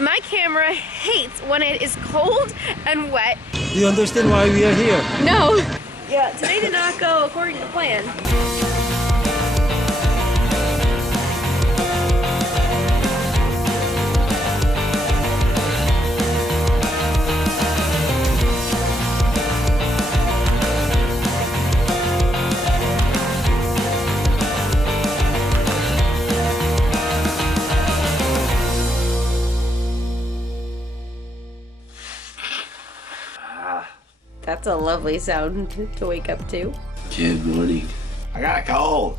My camera hates when it is cold and wet. Do you understand why we are here? No. Yeah, today did not go according to plan. That's a lovely sound to wake up to. Good morning. I got a cold.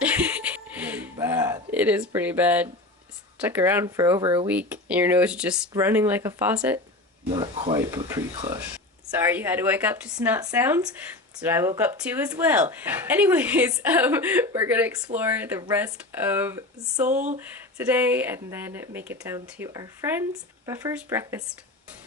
It's bad. It is pretty bad. Stuck around for over a week and your nose just running like a faucet. Not quite, but pretty close. Sorry you had to wake up to snot sounds. That's what I woke up to as well. Anyways, we're gonna explore the rest of Seoul today and then make it down to our friends. But first, breakfast.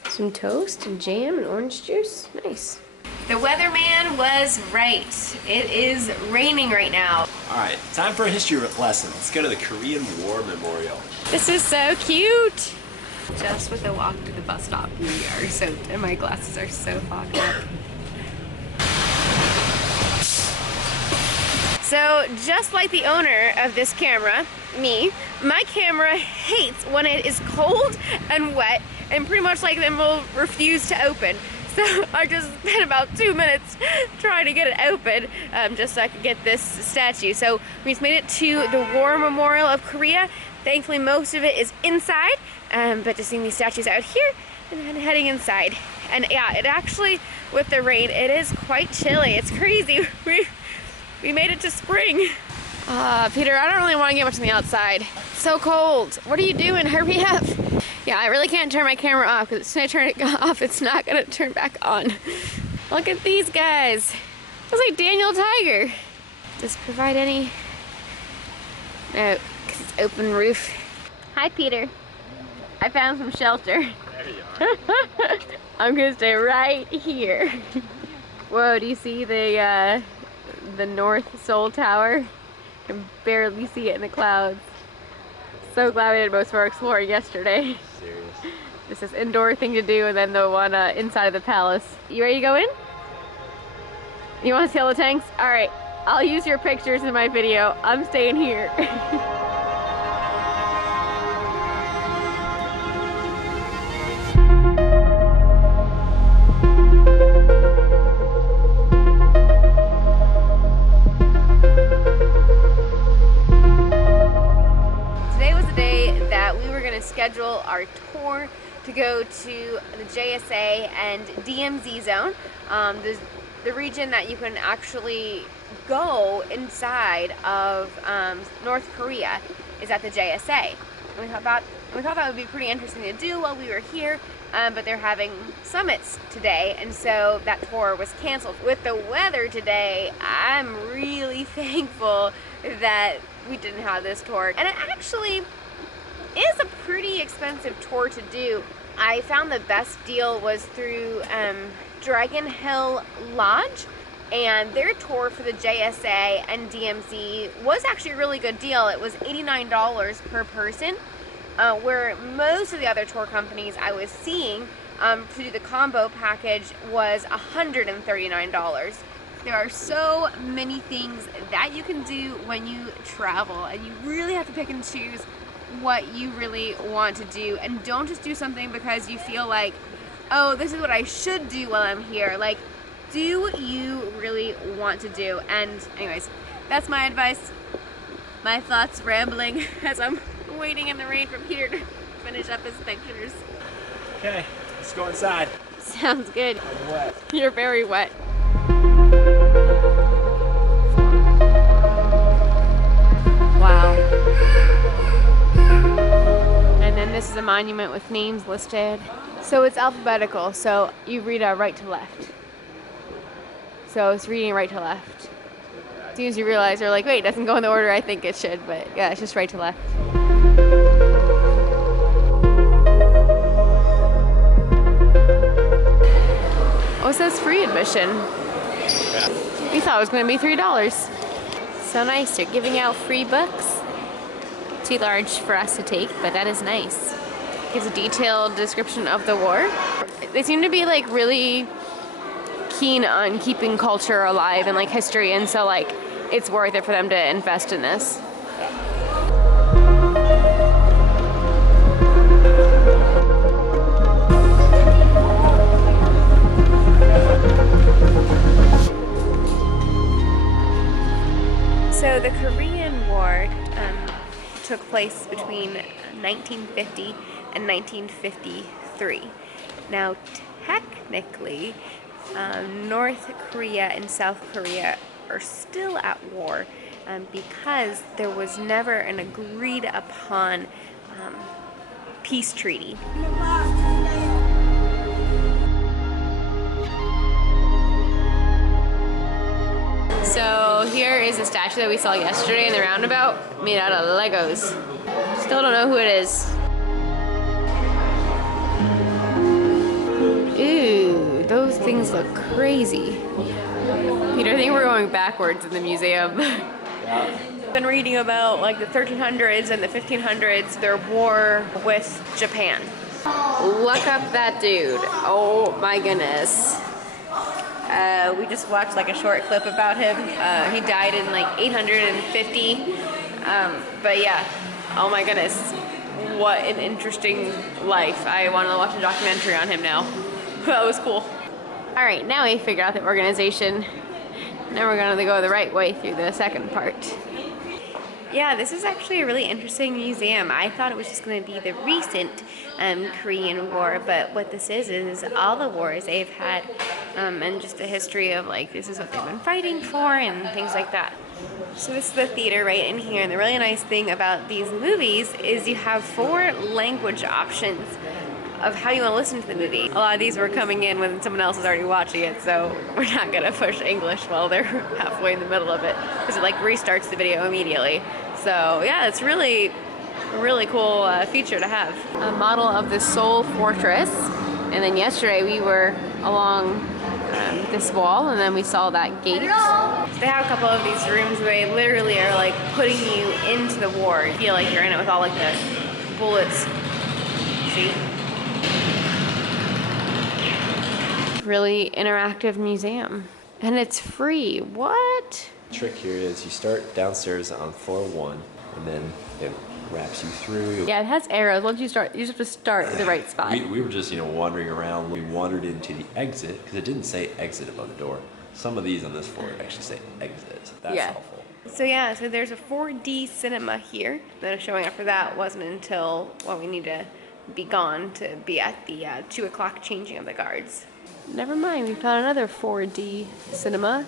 Some toast and jam and orange juice. Nice. The weatherman was right. It is raining right now. Alright, time for a history lesson. Let's go to the Korean War Memorial. This is so cute. Just with a walk to the bus stop, we are soaked and my glasses are so fogged up. So just like the owner of this camera, me, my camera hates when it is cold and wet and pretty much like them will refuse to open. So I just spent about 2 minutes trying to get it open just so I could get this statue. So we just made it to the War Memorial of Korea. Thankfully most of it is inside, but just seeing these statues out here and then heading inside. And yeah, it actually, with the rain, it is quite chilly. It's crazy. We made it to spring. Peter, I don't really want to get much on the outside. It's so cold. What are you doing? Hurry up. Yeah, I really can't turn my camera off because as soon as I turn it off, it's not gonna turn back on. Look at these guys. Looks like Daniel Tiger. Does it provide any? No, because it's open roof. Hi, Peter. I found some shelter. There you are. I'm gonna stay right here. Whoa, do you see the North Seoul Tower? You can barely see it in the clouds. So glad we did most of our exploring yesterday. Serious. This is indoor thing to do and then the one inside of the palace. You ready to go in? You want to see all the tanks? Alright, I'll use your pictures in my video. I'm staying here. Schedule our tour to go to the JSA and DMZ zone, the region that you can actually go inside of North Korea is at the JSA. And we thought that would be pretty interesting to do while we were here, but they're having summits today, and so that tour was canceled. With the weather today, I'm really thankful that we didn't have this tour, and it actually is a pretty expensive tour to do. I found the best deal was through Dragon Hill Lodge, and their tour for the JSA and DMZ was actually a really good deal. It was $89 per person, where most of the other tour companies I was seeing to do the combo package was $139. There are so many things that you can do when you travel, and you really have to pick and choose what you really want to do, and don't just do something because you feel like, oh, this is what I should do while I'm here. Like, do you really want to do? And anyways, that's my advice, my thoughts rambling as I'm waiting in the rain for Peter to finish up his pictures. Okay, let's go inside. Sounds good. I'm wet. You're very wet. Wow. And then this is a monument with names listed. So it's alphabetical, so you read right to left. So it's reading right to left. As soon as you realize, you're like, wait, it doesn't go in the order I think it should, but yeah, it's just right to left. Oh, it says free admission. We thought it was going to be $3. So nice, they're giving out free books. Too large for us to take, but that is nice. gives a detailed description of the war. They seem to be like really keen on keeping culture alive and like history, and so like it's worth it for them to invest in this. So the Korean War took place between 1950 and 1953. Now, technically, North Korea and South Korea are still at war because there was never an agreed upon peace treaty. So here is a statue that we saw yesterday in the roundabout, made out of Legos. Still don't know who it is. Ooh, those things look crazy. Peter, I think we're going backwards in the museum. I've been reading about like the 1300s and the 1500s, their war with Japan. Look up that dude. Oh my goodness. We just watched like a short clip about him. He died in like 850. But yeah, oh my goodness. What an interesting life. I want to watch a documentary on him now. That was cool. All right, now we figured out the organization. Now we're gonna go the right way through the second part. Yeah, this is actually a really interesting museum. I thought it was just going to be the recent Korean War, but what this is all the wars they've had and just the history of like this is what they've been fighting for and things like that. So this is the theater right in here, and the really nice thing about these movies is you have 4 language options of how you want to listen to the movie. A lot of these were coming in when someone else is already watching it, so we're not gonna push English while they're halfway in the middle of it, because it like restarts the video immediately. So yeah, it's really a really cool feature to have. A model of the Seoul fortress, and then yesterday we were along this wall, and then we saw that gate. So they have a couple of these rooms where they literally are like putting you into the war. You feel like you're in it with all like the bullets. See? Really interactive museum, and it's free. What? The trick here is you start downstairs on floor 1, and then it wraps you through. Yeah, it has arrows. Once you start, you just have to start at the right spot. We were just wandering around. We wandered into the exit because it didn't say exit above the door. Some of these on this floor actually say exit. So that's helpful. So there's a 4D cinema here. The showing up for that wasn't until we need to be gone to be at the 2 o'clock changing of the guards. Never mind, we found another 4D cinema.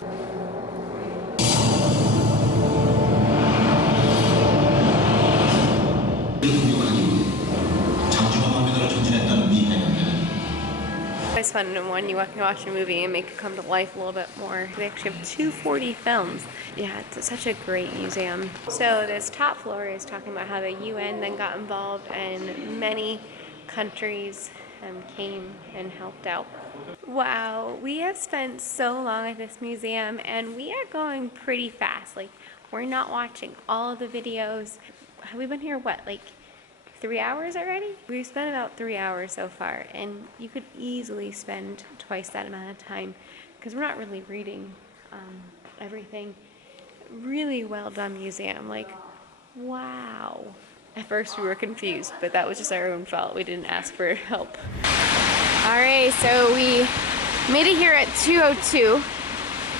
It's fun when you can watch a movie and make it come to life a little bit more. They actually have 2 4D films. Yeah, it's such a great museum. So this top floor is talking about how the UN then got involved and many countries came and helped out. Wow, we have spent so long at this museum and we are going pretty fast. Like, we're not watching all of the videos. Have we been here, what, like 3 hours already? We've spent about 3 hours so far, and you could easily spend twice that amount of time because we're not really reading everything. Really well done museum, like, wow. At first we were confused, but that was just our own fault. We didn't ask for help. All right, so we made it here at 2:02.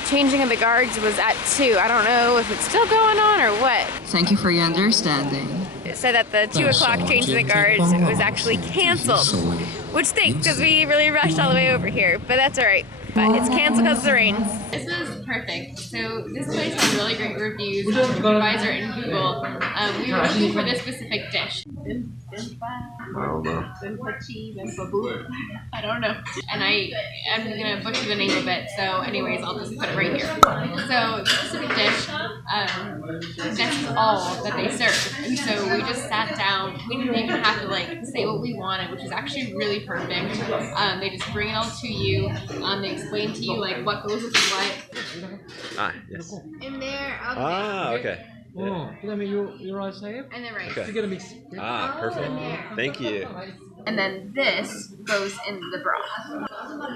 Changing of the guards was at 2. I don't know if it's still going on or what. Thank you for your understanding. It said that the 2 o'clock changing the guards was actually canceled, which stinks because we really rushed all the way over here, but that's all right. But it's canceled because of the rain. This was perfect. So this place has really great reviews on TripAdvisor and Google. We were looking for this specific dish. I don't know. And I'm gonna butcher the name of it. So anyways, I'll just put it right here. So this specific dish, that's all that they serve. And so we just sat down. We didn't even have to like say what we wanted, which is actually really perfect. They just bring it all to you. They explain to you like what goes with what. Ah, yes. In there. Okay. Ah, okay. Oh, 그다음에 요 rice have? And then rice. Okay. You get a mix. Ah, perfect. Thank you. and then this goes in the broth.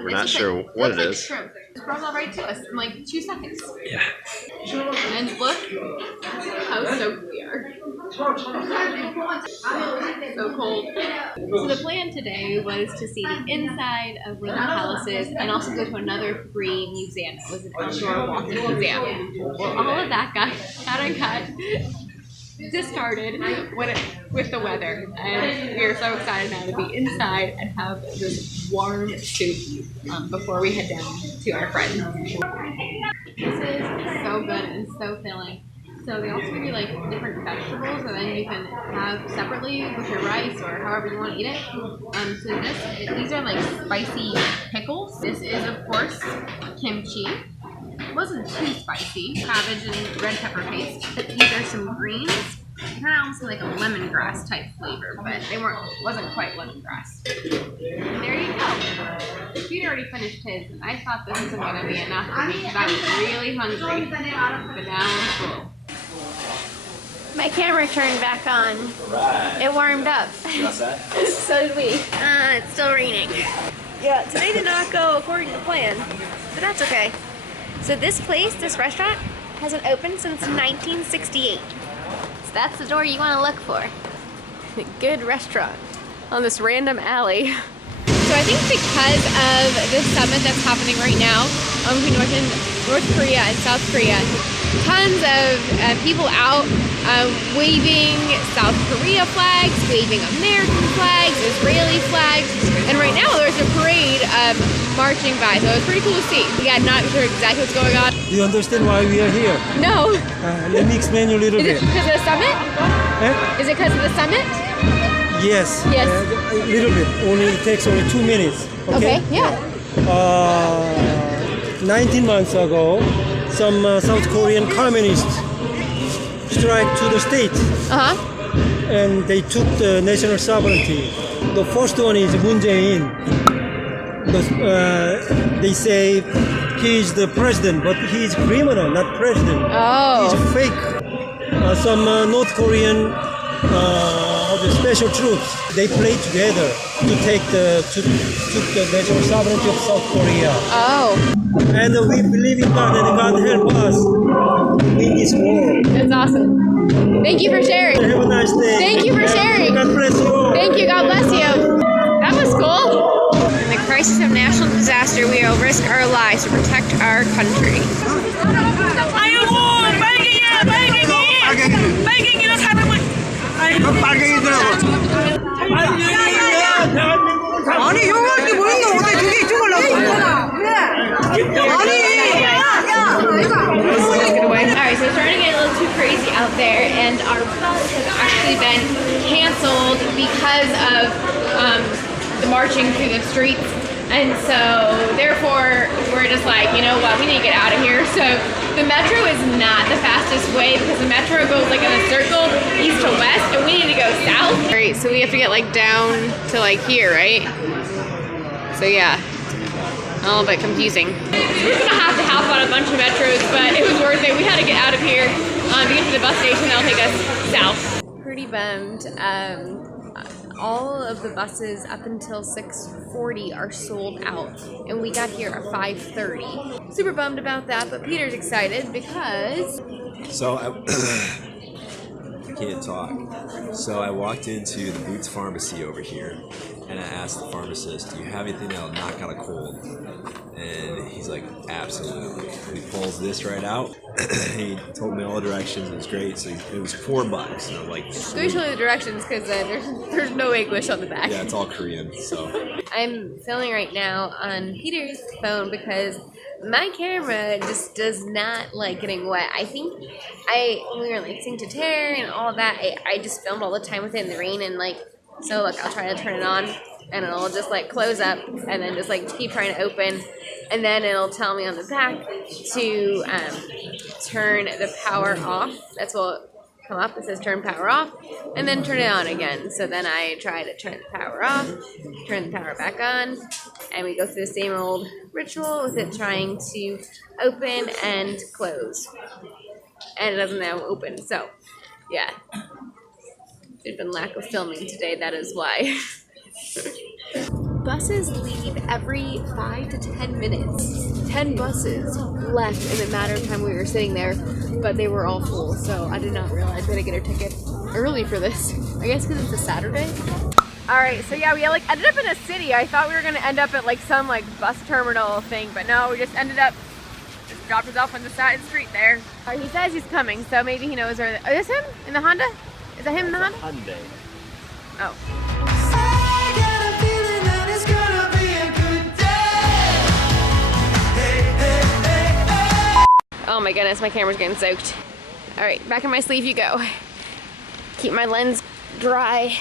We're not sure what it is. Shrimp. It's brought all right to us in like 2 seconds. Yeah. And look how soaked we are. So cold. So the plan today was to see the inside of one of the palaces and also go to another free museum. It was an outdoor walking museum. Well, all of that got discarded with the weather, and we are so excited now to be inside and have this warm soup before we head down to our friends. This is so good and so filling. So they also give you like different vegetables, and then you can have separately with your rice or however you want to eat it. So these are like spicy pickles. This is of course kimchi. It wasn't too spicy. Cabbage and red pepper paste. These are some greens. Kind of almost like a lemongrass type flavor, but wasn't quite lemongrass. And there you go. Peter already finished his, and I thought this wasn't going to be enough for me because I was really hungry. But now I'm full. My camera turned back on. Right. It warmed up. You outside? So did we. It's still raining. Yeah, today did not go according to plan, but that's okay. So this restaurant, hasn't opened since 1968. So that's the door you want to look for. Good restaurant on this random alley. So I think because of the summit that's happening right now between North Korea and South Korea, tons of people out waving South Korea flags, waving American flags, Israeli flags, and right now there's a parade marching by, so it's pretty cool to see. Yeah, not sure exactly what's going on. Do you understand why we are here? No. Let me explain you a little bit. Is it because of the summit? Eh? Is it because of the summit? Yes. Yes. A little bit. It takes only 2 minutes. Okay, yeah. 19 months ago, some South Korean communists strike to the state. Uh-huh. And they took the national sovereignty. The first one is Moon Jae-in. They say he is the president, but he is criminal, not president. Oh. He's fake. Some North Korean special troops, they play together to take the national sovereignty of South Korea. Oh. And we believe in God, and God help us in this war. That's awesome. Thank you for sharing. Have a nice day. Thank you for sharing. God bless you all. Thank you. God bless you. That was cool. In the crisis of national disaster, we will risk our lives to protect our country. 아니 형한테 뭐인가 어디 두개 찍으려고 Alright, so it's starting to get a little too crazy out there, and our bus has actually been canceled because of the marching through the streets. And so, therefore, we're just like, you know what, we need to get out of here. So, the metro is not the fastest way because the metro goes like in a circle, east to west, and we need to go south. Alright, so we have to get like down to like here, right? So yeah, a little bit confusing. We're gonna have to hop on a bunch of metros, but it was worth it. We had to get out of here to get to the bus station that'll take us south. Pretty bummed. All of the buses up until 6:40 are sold out, and we got here at 5:30. Super bummed about that, but Peter's excited because... So I can't talk. So I walked into the Boots Pharmacy over here, and I asked the pharmacist, "Do you have anything that'll knock out a cold?" And he's like, "Absolutely." And he pulls this right out. He told me all the directions. It was great. So it was $4. And I'm like, let me show you the directions because there's no English on the back. Yeah, it's all Korean. So I'm filming right now on Peter's phone because my camera just does not like getting wet. I think when we were like Sing to Tear and all that, I just filmed all the time with it in the rain, and like, so look, I'll try to turn it on and it'll just like close up and then just like keep trying to open, and then it'll tell me on the back to turn the power off. That's what will come up. It says turn power off, and then turn it on again. So then I try to turn the power off, turn the power back on, and we go through the same old ritual with it trying to open and close. And it doesn't now open, so yeah. There's been lack of filming today, that is why. Buses leave every 5 to 10 minutes. 10 buses left in the matter of time we were sitting there, but they were all full, so I did not realize we had to get our ticket early for this. I guess because it's a Saturday. Alright, so yeah, we ended up in a city. I thought we were gonna end up at some bus terminal thing, but no, we just ended up, just dropped us off on the side of the street there. Alright, he says he's coming, so maybe he knows where. Oh, is this him? In the Honda? Is that him in the Honda? Hyundai. Oh. Oh my goodness, my camera's getting soaked. Alright, back in my sleeve you go. Keep my lens dry.